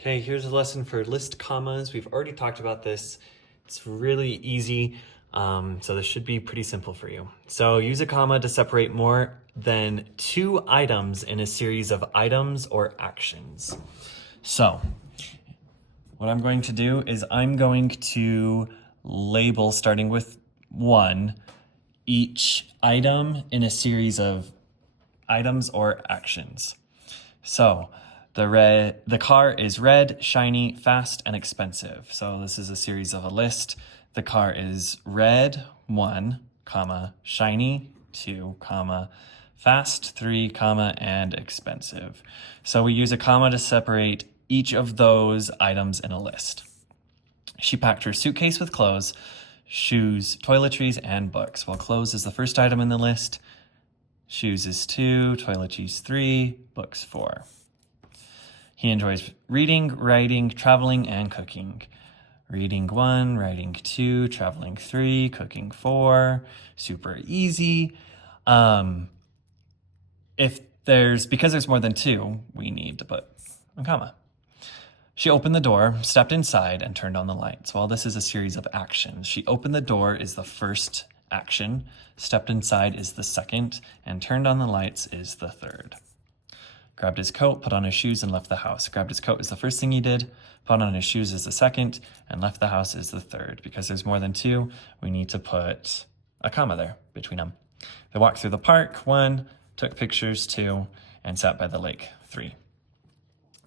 Okay, here's a lesson for list commas. We've already talked about this. It's really easy, so this should be pretty simple for you. So use a comma to separate more than two items in a series of items or actions. So what I'm going to do is I'm going to label, starting with 1, each item in a series of items or actions. So the car is red, shiny, fast, and expensive. So this is a series of a list. The car is red, 1, comma, shiny, 2, comma, fast, 3, comma, and expensive. So we use a comma to separate each of those items in a list. She packed her suitcase with clothes, shoes, toiletries, and books. Well, clothes is the first item in the list. Shoes is 2, toiletries 3, books 4. He enjoys reading, writing, traveling, and cooking. Reading 1, writing 2, traveling 3, cooking 4. Super easy. Because there's more than 2, we need to put a comma. She opened the door, stepped inside, and turned on the lights. Well, this is a series of actions. She opened the door is the first action, stepped inside is the second, and turned on the lights is the third. Grabbed his coat, put on his shoes, and left the house. Grabbed his coat is the first thing he did, put on his shoes is the second, and left the house is the third. Because there's more than 2, we need to put a comma there between them. They walked through the park, 1, took pictures, 2, and sat by the lake, 3.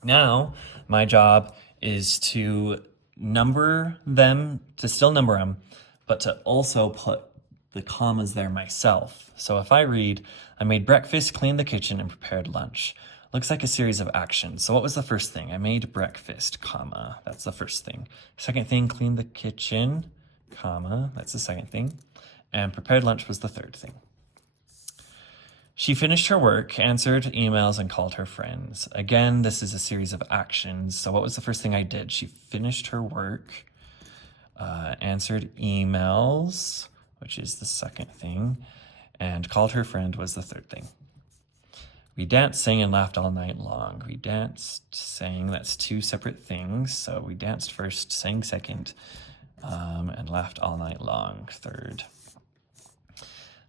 Now, my job is to number them, to still number them, but to also put the commas there myself. So if I read, I made breakfast, cleaned the kitchen, and prepared lunch. Looks like a series of actions. So what was the first thing? I made breakfast, comma, that's the first thing. Second thing, cleaned the kitchen, comma, that's the second thing. And prepared lunch was the third thing. She finished her work, answered emails, and called her friends. Again, this is a series of actions. So what was the first thing I did? She finished her work, answered emails, which is the second thing, and called her friend was the third thing. We danced, sang, and laughed all night long. We danced, sang, that's 2 separate things. So we danced first, sang second, and laughed all night long, third.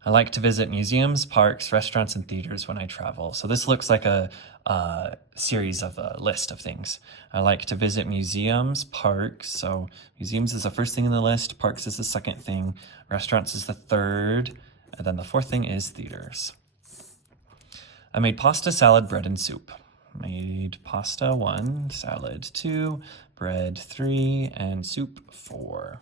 I like to visit museums, parks, restaurants, and theaters when I travel. So this looks like a series of a list of things. I like to visit museums, parks. So museums is the first thing in the list. Parks is the second thing. Restaurants is the third. And then the fourth thing is theaters. I made pasta, salad, bread, and soup. Made pasta 1, salad 2, bread 3, and soup 4.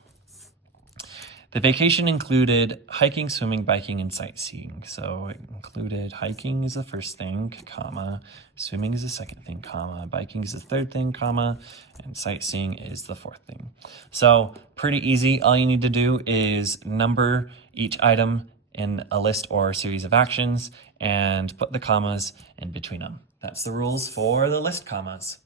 The vacation included hiking, swimming, biking, and sightseeing. So it included hiking is the first thing, comma, swimming is the second thing, comma, biking is the third thing, comma, and sightseeing is the fourth thing. So pretty easy. All you need to do is number each item in a list or a series of actions and put the commas in between them. That's the rules for the list commas.